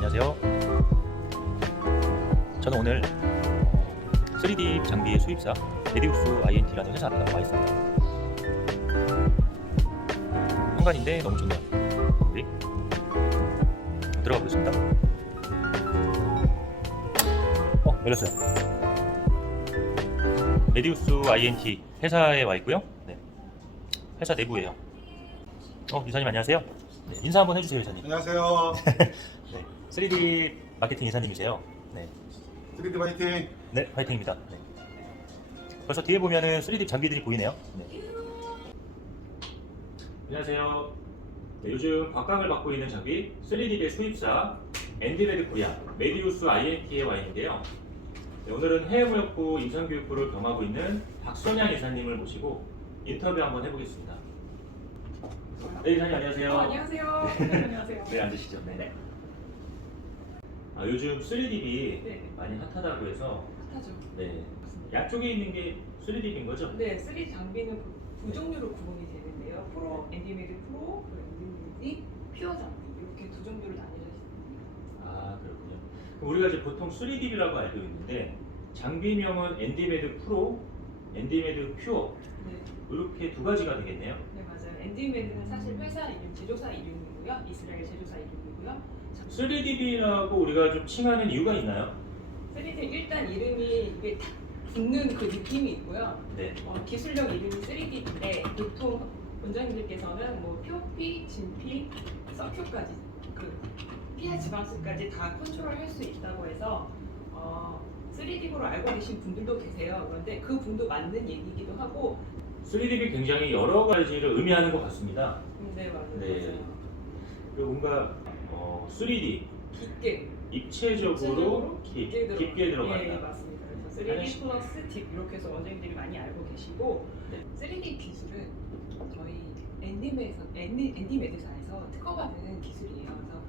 안녕하세요. 저는 오늘 3D 장비의 수입사 메디우스 INT라는 회사 앞에 나와 있습니다. 현관인데 너무 중요한 건물이 들어가 보겠습니다. 열렸어요. 메디우스 INT 회사에 와 있고요. 네. 회사 내부예요. 이사님 안녕하세요. 네, 인사 한번 해주세요, 이사님. 안녕하세요. 네, 3D 마케팅 이사님이세요. 네. 3D 화이팅. 네, 화이팅입니다. 네. 벌써 뒤에 보면은 3D 장비들이 보이네요. 네. 안녕하세요. 네, 요즘 곽광을 맡고 있는 장비 3D의 수입사 엔디메드 코리아 메디우스 INT에 와 있는데요. 네, 오늘은 해외무역부 임상교육부를 겸하고 있는 박선양 이사님을 모시고 인터뷰 한번 해보겠습니다. 네, 이사님 안녕하세요. 안녕하세요. 네, 안녕하세요. 네, 앉으시죠. 네. 요즘 3D비 네. 많이 핫하다고 해서 핫하죠. 네. 양쪽에 있는 게 3D인 거죠? 네, 3D 장비는 두 종류로 구분이 되는데요. 프로, 엔디메드 프로, 그리고 엔디메드 퓨어 장비 이렇게 두 종류로 나뉘어져 있습니다. 아, 그렇군요. 그럼 우리가 이제 보통 3D비라고 알고 있는데 장비명은 엔디메드 프로, 엔디메드 퓨어 네, 이렇게 두 가지가 되겠네요. 네 맞아요. 엔디메드는 사실 회사 이름, 제조사 이름이고요. 이스라엘 제조사 이름이고요. 3D비라고 우리가 좀 칭하는 이유가 있나요? 3D 일단 이름이 이게 딱 붙는 그 느낌이 있고요. 네. 기술력 이름이 3D인데 보통 원장님들께서는 뭐 POP, 진피, 서큐까지 그 pH 지방수까지 다 컨트롤할 수 있다고 해서 3D로 알고 계신 분들도 계세요. 그런데 그 분도 맞는 얘기이기도 하고 3D비 굉장히 여러 가지를 의미하는 것 같습니다. 네 맞아요. 네. 맞아요. 그리고 뭔가 3D 깊게 입체적으로 깊게 들어간다. 예, 맞습니다. 그래서 3D 플러스 딥 이렇게 해서 원장님들이 많이 알고 계시고 네. 3D 기술은 저희 엔디메드사에서 특허받은 기술이에요. 그래서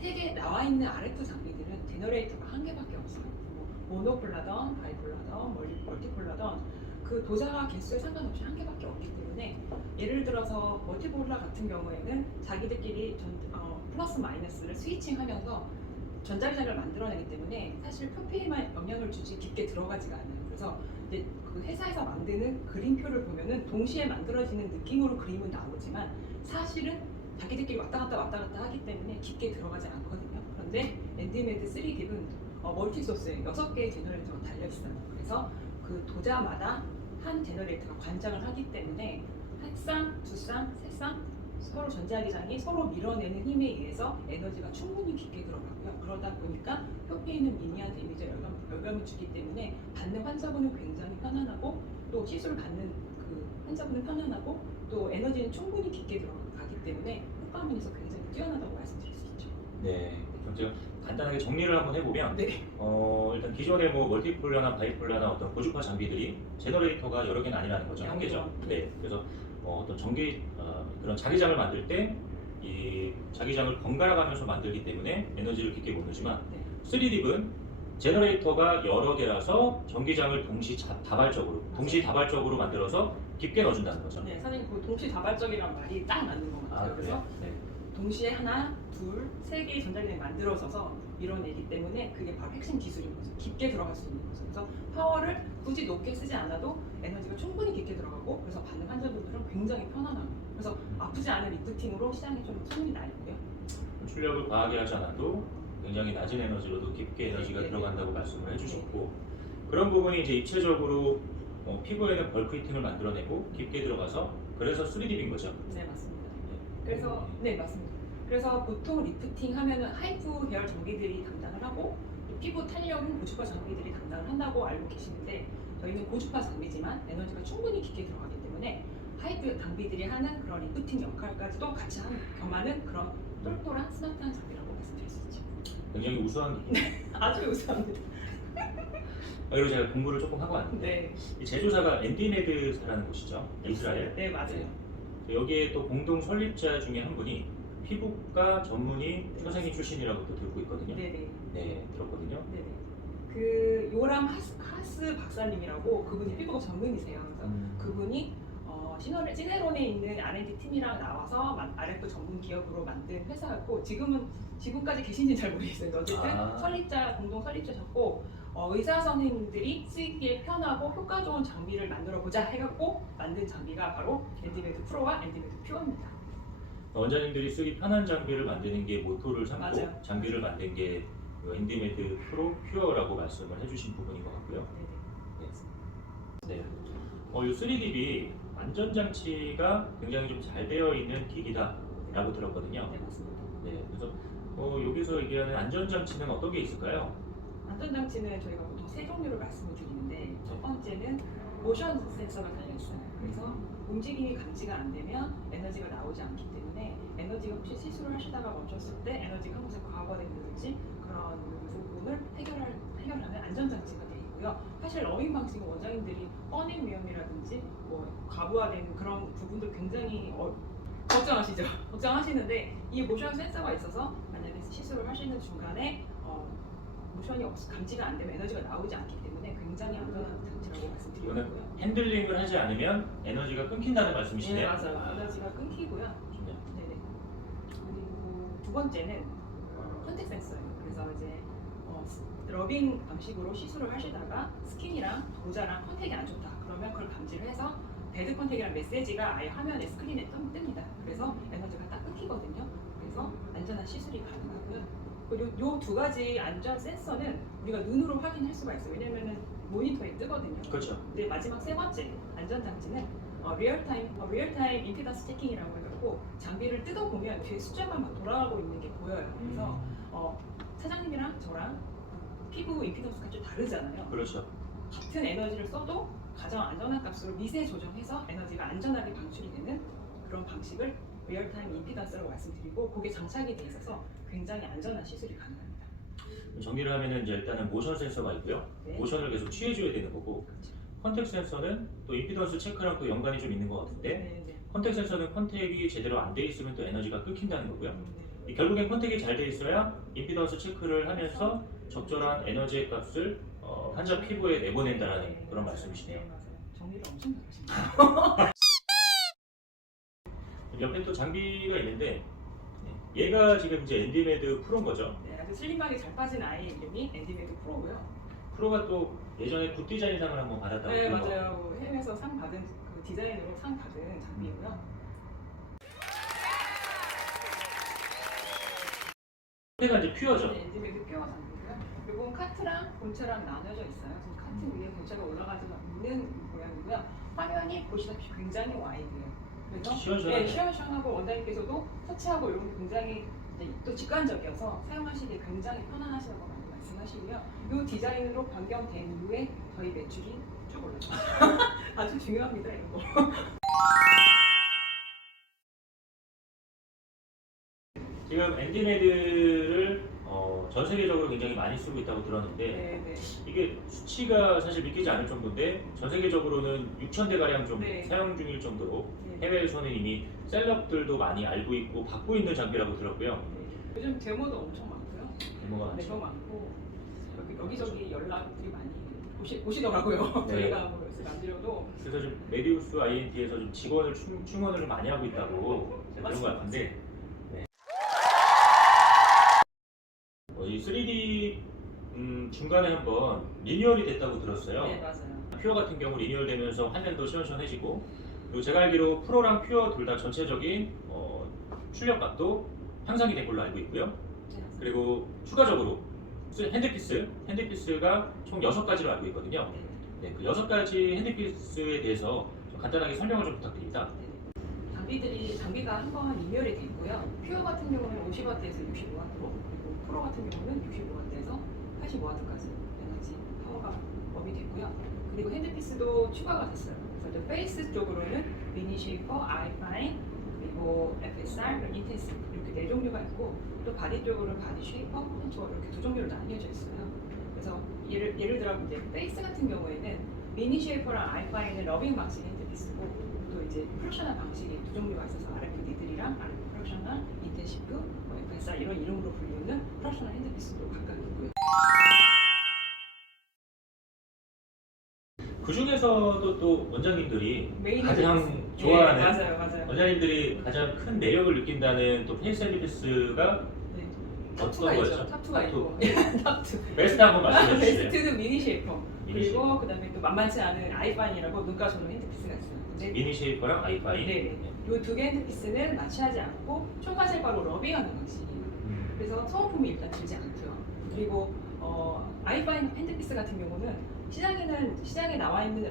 세계에 나와 있는 RF 장비들은 제너레이터가 한 개밖에 없어요. 뭐 모노폴라던, 바이폴라던, 멀티폴라던 그 도자가 개수에 상관없이 한 개밖에 없기 때문에 예를 들어서 멀티폴라 같은 경우에는 자기들끼리 플러스 마이너스를 스위칭하면서 전자기장을 만들어내기 때문에 사실 표피에만 영향을 주지 깊게 들어가지가 않아요. 그래서 이제 그 회사에서 만드는 그림표를 보면은 동시에 만들어지는 느낌으로 그림은 나오지만 사실은 자기들끼리 왔다 갔다 하기 때문에 깊게 들어가지 않거든요. 그런데 엔디메드 3D는 멀티소스에 6개의 제너레이터가 달려있어요. 그래서 그 도자마다 한 제너레이터가 관장을 하기 때문에 한 쌍, 두 쌍, 세 쌍 서로 전자기장이 서로 밀어내는 힘에 의해서 에너지가 충분히 깊게 들어가고요. 그러다 보니까 표피에는 미니한 데미지 열감을 주기 때문에 받는 환자분은 굉장히 편안하고 또 시술 받는 그 환자분은 편안하고 또 에너지는 충분히 깊게 들어가기 때문에 효과 면에서 굉장히 뛰어나다고 말씀드릴 수 있죠. 네. 그럼 제가 간단하게 정리를 한번 해보면 네. 일단 기존의 뭐 멀티폴라나 바이폴라나 어떤 고주파 장비들이 제너레이터가 여러 개는 아니라는 거죠. 한 개죠. 네. 그래서 어떤 전기 그런 자기장을 만들 때 이 자기장을 번갈아 가면서 만들기 때문에 에너지를 깊게 못 넣지만 네. 3D립은 제너레이터가 여러 개라서 전기장을 동시다발적으로 만들어서 깊게 넣어준다는 거죠. 네, 사장님 그 동시다발적이란 말이 딱 맞는 것 같아요. 그래서 네. 동시에 하나, 둘, 세 개의 전자기장이 만들어져서 밀어내기 때문에 그게 바로 핵심 기술인 거죠. 깊게 들어갈 수 있는 거죠. 그래서 파워를 굳이 높게 쓰지 않아도 에너지가 충분히 깊게 들어가고 그래서 받는 환자분들은 굉장히 편안하고 그래서 아프지 않은 리프팅으로 시장에 좀 손이 나 있고요. 출력을 과하게 하지 않아도 굉장히 낮은 에너지로도 깊게 에너지가 네, 들어간다고 네. 말씀을 해주셨고 그런 부분이 이제 입체적으로 피부에는 벌크 히팅을 만들어내고 깊게 들어가서 그래서 3D인 거죠. 네, 맞습니다. 그래서 네, 맞습니다. 그래서 보통 리프팅 하면은 하이프 계열 장비들이 담당을 하고 피부 탄력은 고주파 장비들이 담당을 한다고 알고 계시는데 저희는 고주파 장비지만 에너지가 충분히 깊게 들어가기 때문에 하이프 장비들이 하는 그런 리프팅 역할까지도 같이 겸하는 그런 똘똘한 스마트한 장비라고 말씀드릴 수 있죠. 굉장히 우수한 기분. 아주 우수합니다. 그리고 제가 공부를 조금 하고 왔는데 네, 이 제조사가 엔디메드라는 곳이죠. 이스라엘. 네 맞아요. 여기에 또 공동 설립자 중에 한 분이 피부과 전문의 선생님 출신이라고 또 듣고 있거든요. 네네. 네, 들었거든요. 네네. 그 요람 하스 박사님이라고 그분이 피부과 전문이세요. 그래서 그분이 시네론에 있는 R&D 팀이랑 나와서 RF 전문 기업으로 만든 회사였고 지금까지 계신지는 잘 모르겠어요. 어쨌든 공동 설립자셨고 의사 선생님들이 쓰기에 편하고 효과 좋은 장비를 만들어 보자 해갖고 만든 장비가 바로 엔디메드 프로와 엔디메드 퓨어입니다. 원장님들이 쓰기 편한 장비를 만드는 게 모토를 삼고 맞아요. 장비를 만든 게 엔디메드 프로 퓨어라고 말씀을 해주신 부분인 것 같고요. 네. 이 3DB 안전장치가 굉장히 좀 잘 되어 있는 기기다라고 들었거든요. 네, 맞습니다. 네, 그래서 여기서 얘기하는 안전장치는 어떤 게 있을까요? 안전장치는 저희가 보통 세 종류를 말씀을 드리는데 첫 번째는 모션 센서가 달려있어요. 그래서 움직임이 감지가 안 되면 에너지가 나오지 않기 때문에 에너지가 혹시 실수를 하시다가 멈췄을 때 에너지가 한 곳에 과거된다든지 그런 부분을 해결하는 안전장치가 되어 있고요. 사실 러빙 방식은 원장님들이 버닝 위험이라든지 과부하되는 그런 부분도 굉장히 걱정하시죠? 걱정하시는데 이 모션 센서가 있어서 만약에 실수를 하시는 중간에 모션이 감지가 안 되면 에너지가 나오지 않기 때문에 굉장히 안전한 장치라고 말씀드리고요. 핸들링을 하지 않으면 에너지가 끊긴다는 말씀이시네요. 네, 맞아요. 에너지가 끊기고요. 좋네요. 네네. 그리고 두 번째는 컨택 센서예요. 그래서 이제 러빙 방식으로 시술을 하시다가 스킨이랑 도자랑 컨택이 안 좋다. 그러면 그걸 감지를 해서 배드 컨택이라는 메시지가 아예 화면에 스크린에 뜹니다. 그래서 에너지가 딱 끊기거든요. 그래서 안전한 시술이 가능하고요. 그리고 요 두 가지 안전 센서는 우리가 눈으로 확인할 수가 있어요. 왜냐면은 모니터에 뜨거든요. 그렇죠. 근데 마지막 세 번째 안전 장치는 리얼타임 임피던스 체킹이라고 해갖고 장비를 뜯어보면 뒤에 숫자가 막 돌아가고 있는 게 보여요. 그래서 사장님이랑 저랑 피부 임피던스가 좀 다르잖아요. 그렇죠. 같은 에너지를 써도 가장 안전한 값으로 미세 조정해서 에너지가 안전하게 방출이 되는 그런 방식을 리얼타임 임피던스라고 말씀드리고 그게 장착이 돼 있어서 굉장히 안전한 시술이 가능합니다. 정리를 하면은 이제 일단은 모션 센서가 있고요. 네. 모션을 계속 취해줘야 되는 거고, 그렇죠. 컨택 센서는 또 임피던스 체크랑 또 연관이 좀 있는 것 같은데, 네. 컨택 센서는 컨택이 제대로 안 돼 있으면 또 에너지가 끊긴다는 거고요. 네. 결국엔 컨택이 잘 돼 있어야 임피던스 체크를 하면서 적절한 에너지의 값을 환자 피부에 내보낸다는 네, 그런 맞아요. 말씀이시네요. 네, 맞아요. 정리를 엄청 잘하시네요. 옆에 또 장비가 있는데 얘가 지금 이제 엔디메드 프로인 거죠. 네, 아주 슬림하게 잘 빠진 아이 이름이 엔디메드 프로고요. 프로가 또 예전에 굿 디자인상을 한번 받았다고. 네, 맞아요. 해외에서 상 받은 그 디자인으로 상 받은 장비고요. 얘가 이제 퓨어죠. 네, 엔디메드 퓨어 장비고요. 이건 카트랑 본체랑 나눠져 있어요. 지금 카트 위에 본체가 올라가지 않는 모양이고요. 화면이 보시다시피 굉장히 와이드해요. 그래서 시원시원하네요. 네, 시원시원하고 원장님께서도 터치하고 이런 게 굉장히 또 직관적이어서 사용하시기 굉장히 편안하시다고 많이 말씀하시고요. 이 디자인으로 변경된 이후에 저희 매출이 쭉 올랐어요. 아주 중요합니다, 이런 거. 지금 엔디메드를 전 세계적으로 굉장히 많이 쓰고 있다고 들었는데 네. 이게 수치가 사실 믿기지 않을 정도인데 전 세계적으로는 6,000대 가량 좀 네. 사용 중일 정도로 네. 해외에서는 이미 셀럽들도 많이 알고 있고 받고 있는 장비라고 들었고요. 네. 요즘 데모도 엄청 많고요. 데모가 데모 많죠. 많고 여기저기 연락들이 많이 오시더라고요. 네. 저희가 뭐 요새 만들어도 그래서 좀 메디우스 INT에서 좀 직원을 충원을 좀 많이 하고 있다고 제가 들은 것 같은데 이 3D 중간에 한번 리뉴얼이 됐다고 들었어요. 네, 맞아요. 퓨어 같은 경우 리뉴얼되면서 화면도 시원시원해지고 그리고 제가 알기로 프로랑 퓨어 둘 다 전체적인 출력값도 향상이 된 걸로 알고 있고요. 네, 맞아요. 그리고 추가적으로 핸드피스가 총 6가지로 알고 있거든요. 네. 네, 그 6가지 핸드피스에 대해서 좀 간단하게 설명을 좀 부탁드립니다. 장비가 한번 리뉴얼이 돼 있고요. 퓨어 같은 경우는 50W에서 65W로 그리고 프로 같은 경우는 65W에서 85W까지 에너지 파워가 업이 됐고요. 그리고 핸드피스도 추가가 됐어요. 그래서 이제 페이스 쪽으로는 미니 쉐이퍼, 아이파인, 그리고 FSR, 그리고 인텐스 이렇게 4종류가 있고 또 바디 쪽으로는 바디 쉐이퍼, 컨투어 이렇게 2종류로 나뉘어져 있어요. 그래서 예를 들어 이제 페이스 같은 경우에는 미니 쉐이퍼랑 아이파인은 러빙 방식 핸드피스고 또 이제 프랙셔널 방식이 2종류가 있어서 RF 니들이랑 RF 프랙셔널, 인텐시브, FSR 이런 이름으로 불리는 프랙셔널 핸드피스도 각각 있고요. 그 중에서도 또 원장님들이 메인 가장 엔디피스. 좋아하는 네, 맞아요. 원장님들이 가장 큰 매력을 느낀다는 또 페이스 엔디피스가 네. 어떤 탑2가 거였죠? 있죠. 탑2가 있고. 네. 탑2. 베스트 한번 말씀해 주시죠. 베스트는 미니 쉐이퍼. 미니 그리고 그다음에 또 만만치 않은 아이파인이라고 눈가 조는 핸드피스가 있어요. 근데 미니 쉐이퍼랑 아이파인. 네. 이 두 개 핸드피스는 마취하지 않고 초가제바로 러빙하는 방식이에요. 그래서 소모품이 일단 들지 않고요. 그리고 아이파인 핸드피스 같은 경우는 시장에 나와 있는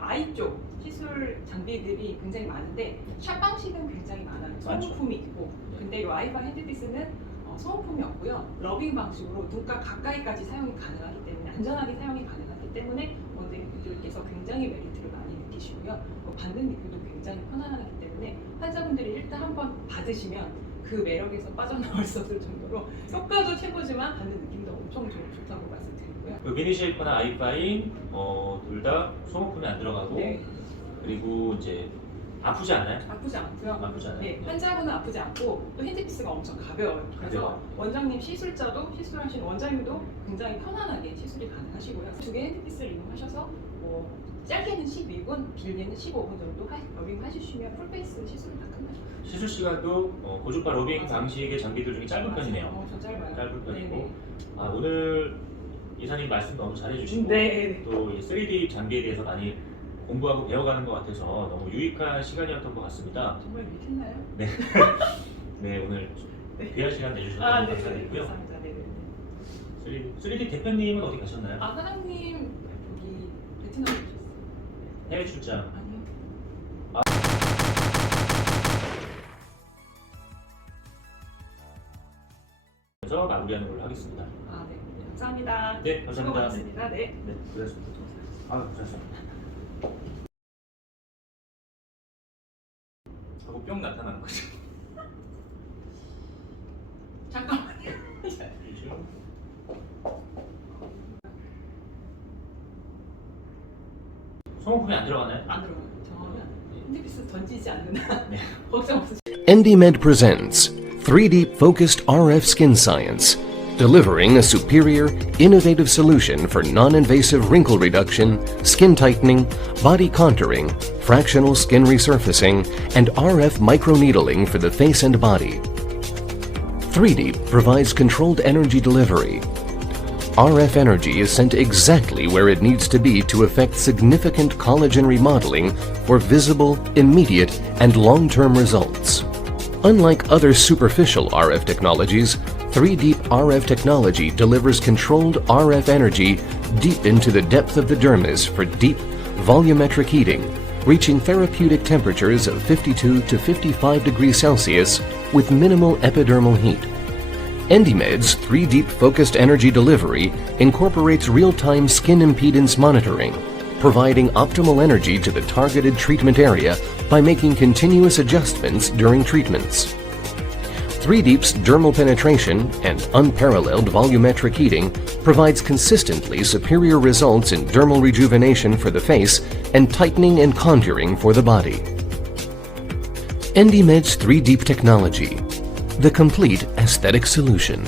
아이 쪽 시술 장비들이 굉장히 많은데 샵 방식은 굉장히 많아요. 소모품이 있고. 근데 이 아이파인 핸드피스는 소모품이 없고요. 러빙 방식으로 눈가 가까이까지 사용이 가능하기 때문에 안전하게 사용이 가능하기 때문에 원장님들께서 굉장히 메리트를 많이 느끼시고요. 받는 느낌도 굉장히 편안하기 때문에 환자분들이 일단 한번 받으시면 그 매력에서 빠져나올 수 없을 정도로 효과도 최고지만 받는 느낌도 엄청 좋다고 말씀드리고요. 그 미니 쉐이퍼나 아이파인 둘 다 소모품이 안 들어가고 네. 그리고 이제 아프지 않아요? 아프지 않고요. 아프지 않아요? 네, 환자분은 아프지 않고 또 핸드피스가 엄청 가벼워요. 그래서 가벼워요. 원장님 시술하시는 원장님도 굉장히 편안하게 시술이 가능하시고요. 두 개 핸드피스를 이용하셔서 뭐 짧게는 12분, 길게는 15분 정도 러빙 하시면 풀페이스 시술이 다 끝나죠. 시술 시간도 고주파 로빙 맞아요. 방식의 장비들 중에 짧은 편이네요. 엄청 짧아요. 짧은 편이고 네네. 오늘 이사님 말씀 너무 잘해주시고 네. 또 이 3D 장비에 대해서 많이 공부하고 배워가는 것 같아서 너무 유익한 시간이었던 것 같습니다. 정말 유익했나요? 네 오늘 네. 귀한 시간 내주셔서 너무 네, 감사드리고요. 감사합니다. 네. 3D 대표님은 어디 가셨나요? 사장님 여기 베트남 오셨어요? 해외 출장. 아니요. 그래서 마무리하는 걸로 하겠습니다. 네. 감사합니다. 네, 감사합니다. 수고 많으셨습니다. 네. 네, 고생하셨습니다. 고생하셨습니다. 하고 뿅 나타나는 거죠. 잠깐만요. 소모품이 안 들어가나요? 안 들어가요. 저는 핸드피스 던지지 않는 한 네. 걱정 없으시죠? EndyMed presents 3D focused RF skin science, delivering a superior, innovative solution for non-invasive wrinkle reduction, skin tightening, body contouring, fractional skin resurfacing, and RF microneedling for the face and body. 3D provides controlled energy delivery. RF energy is sent exactly where it needs to be to effect significant collagen remodeling for visible, immediate, and long-term results. Unlike other superficial RF technologies, 3D RF technology delivers controlled RF energy deep into the depth of the dermis for deep, volumetric heating, reaching therapeutic temperatures of 52 to 55 degrees Celsius with minimal epidermal heat. EndyMed's 3D focused energy delivery incorporates real-time skin impedance monitoring, providing optimal energy to the targeted treatment area by making continuous adjustments during treatments. 3Deep's dermal penetration and unparalleled volumetric heating provides consistently superior results in dermal rejuvenation for the face and tightening and contouring for the body. EndyMed's 3Deep technology, the complete aesthetic solution.